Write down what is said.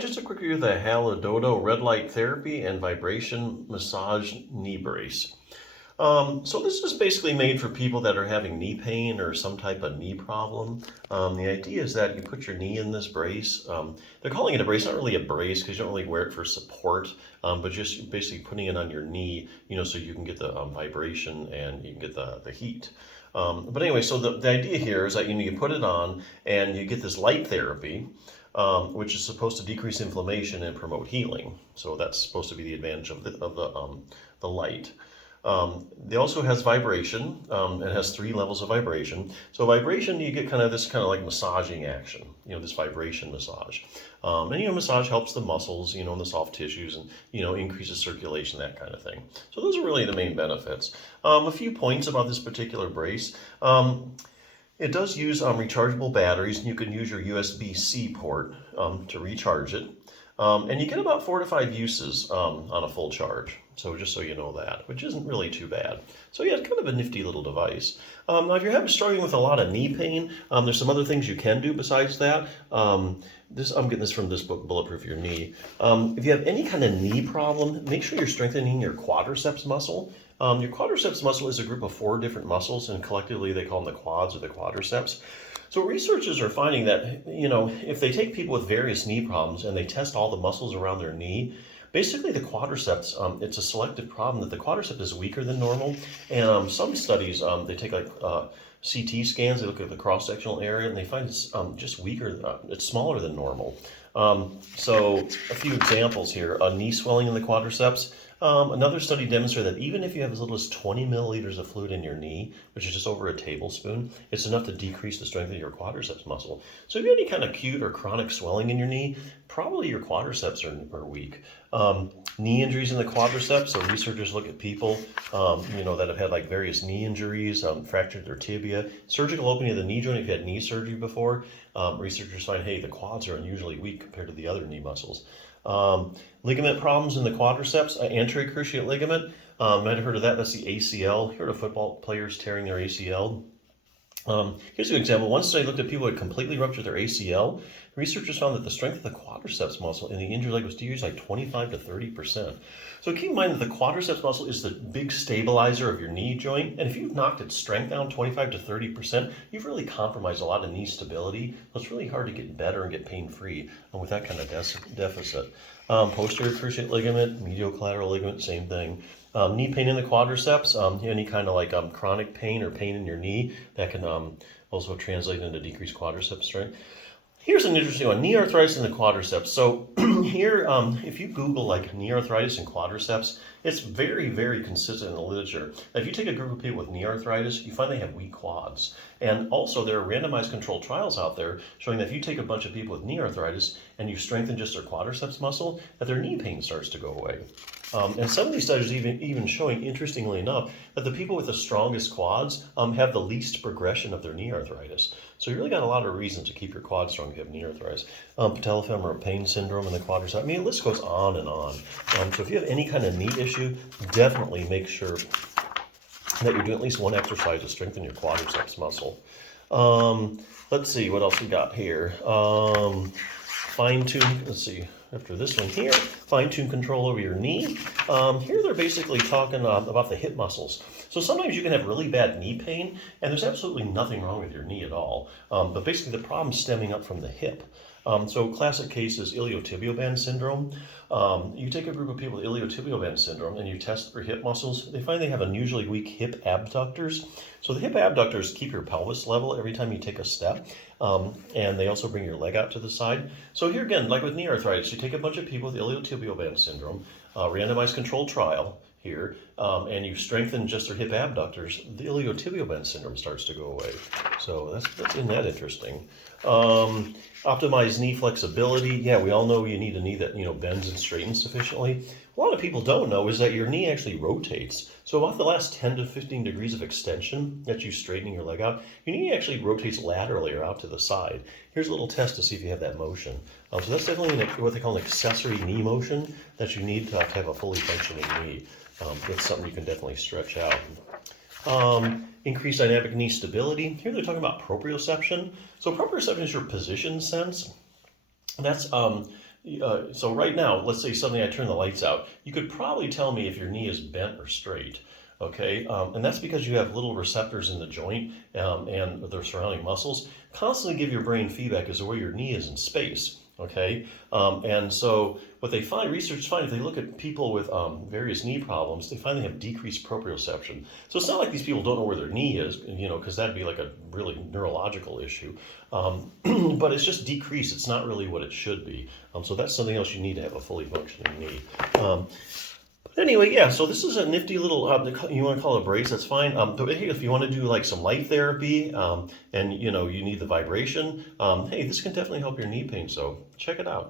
just a quick review of the HALIDODO red light therapy and vibration massage knee brace. So this is basically made for people that are having knee pain or some type of knee problem. The idea is that you put your knee in this brace. They're calling it a brace, not really a brace because you don't really wear it for support, but just basically putting it on your knee, so you can get the vibration and you can get the heat. But anyway, so the idea here is that you put it on and you get this light therapy, which is supposed to decrease inflammation and promote healing. So that's supposed to be the advantage of the light. It also has vibration. It has 3 levels of vibration. So vibration, you get this like massaging action, this vibration massage. And massage helps the muscles, and the soft tissues, and increases circulation, that kind of thing. So those are really the main benefits. A few points about this particular brace. It does use rechargeable batteries, and you can use your USB-C port to recharge it. And you get about 4 to 5 uses on a full charge. So just so you know that, which isn't really too bad. So yeah, it's kind of a nifty little device. Now if you're struggling with a lot of knee pain, there's some other things you can do besides that. I'm getting this from this book, Bulletproof Your Knee. If you have any kind of knee problem, make sure you're strengthening your quadriceps muscle. Your quadriceps muscle is a group of 4 different muscles, and collectively they call them the quads or the quadriceps. So researchers are finding that, if they take people with various knee problems and they test all the muscles around their knee, basically the quadriceps, it's a selective problem that the quadricep is weaker than normal. And some studies, they take CT scans, they look at the cross-sectional area, and they find it's just weaker, it's smaller than normal. So a few examples here, knee swelling in the quadriceps. Another study demonstrated that even if you have as little as 20 milliliters of fluid in your knee, which is just over a tablespoon, it's enough to decrease the strength of your quadriceps muscle. So if you have any kind of acute or chronic swelling in your knee, probably your quadriceps are weak. Knee injuries in the quadriceps, so researchers look at people, that have had various knee injuries, fractured their tibia, surgical opening of the knee joint if you had knee surgery before. Researchers find, hey, the quads are unusually weak compared to the other knee muscles. Ligament problems in the quadriceps, anterior cruciate ligament, you might have heard of that. That's the ACL. You heard of football players tearing their ACL. Here's an example. One study looked at people who had completely ruptured their ACL. Researchers found that the strength of the quadriceps muscle in the injured leg was decreased like 25 to 30%. So keep in mind that the quadriceps muscle is the big stabilizer of your knee joint. And if you've knocked its strength down 25 to 30%, you've really compromised a lot of knee stability. So it's really hard to get better and get pain-free with that kind of deficit. Posterior cruciate ligament, medial collateral ligament, same thing. Knee pain in the quadriceps, any kind of chronic pain or pain in your knee, that can also translate into decreased quadriceps strength. Here's an interesting one, knee arthritis in the quadriceps. So here, if you Google knee arthritis and quadriceps, it's very, very consistent in the literature. Now, if you take a group of people with knee arthritis, you find they have weak quads. And also there are randomized controlled trials out there showing that if you take a bunch of people with knee arthritis and you strengthen just their quadriceps muscle, that their knee pain starts to go away. And some of these studies even showing, interestingly enough, that the people with the strongest quads have the least progression of their knee arthritis. So you really got a lot of reasons to keep your quads strong if you have knee arthritis. Patellofemoral pain syndrome in the quadriceps. I mean, the list goes on and on. So if you have any kind of knee issue, definitely make sure that you're doing at least one exercise to strengthen your quadriceps muscle. Let's see what else we got here. Fine-tune, let's see, after this one here, fine-tune control over your knee. Here they're basically talking about the hip muscles. So sometimes you can have really bad knee pain, and there's absolutely nothing wrong with your knee at all. But basically the problem's stemming up from the hip. So classic case is iliotibial band syndrome. You take a group of people with iliotibial band syndrome and you test their hip muscles, they find they have unusually weak hip abductors. So the hip abductors keep your pelvis level every time you take a step, and they also bring your leg out to the side. So here again, like with knee arthritis, you take a bunch of people with iliotibial band syndrome, randomized controlled trial here, and you strengthen just their hip abductors, the iliotibial band syndrome starts to go away. So isn't that interesting? Optimize knee flexibility. Yeah, we all know you need a knee that bends and straightens sufficiently. A lot of people don't know is that your knee actually rotates. So about the last 10 to 15 degrees of extension that you straightening your leg out, your knee actually rotates laterally or out to the side. Here's a little test to see if you have that motion. So that's definitely what they call an accessory knee motion that you need to have a fully functioning knee. That's something you can definitely stretch out. Increased dynamic knee stability. Here they're talking about proprioception. So proprioception is your position sense. That's So right now, let's say suddenly I turn the lights out, you could probably tell me if your knee is bent or straight. Okay, and that's because you have little receptors in the joint and the surrounding muscles constantly give your brain feedback as to where your knee is in space. Okay, and so what they find, researchers find, if they look at people with various knee problems, they find they have decreased proprioception. So it's not like these people don't know where their knee is, because that'd be like a really neurological issue. But it's just decreased. It's not really what it should be. So that's something else you need to have a fully functioning knee. But anyway, yeah, so this is a nifty little, you want to call it a brace, that's fine. But hey, if you want to do like some light therapy and you need the vibration, hey, this can definitely help your knee pain. So check it out.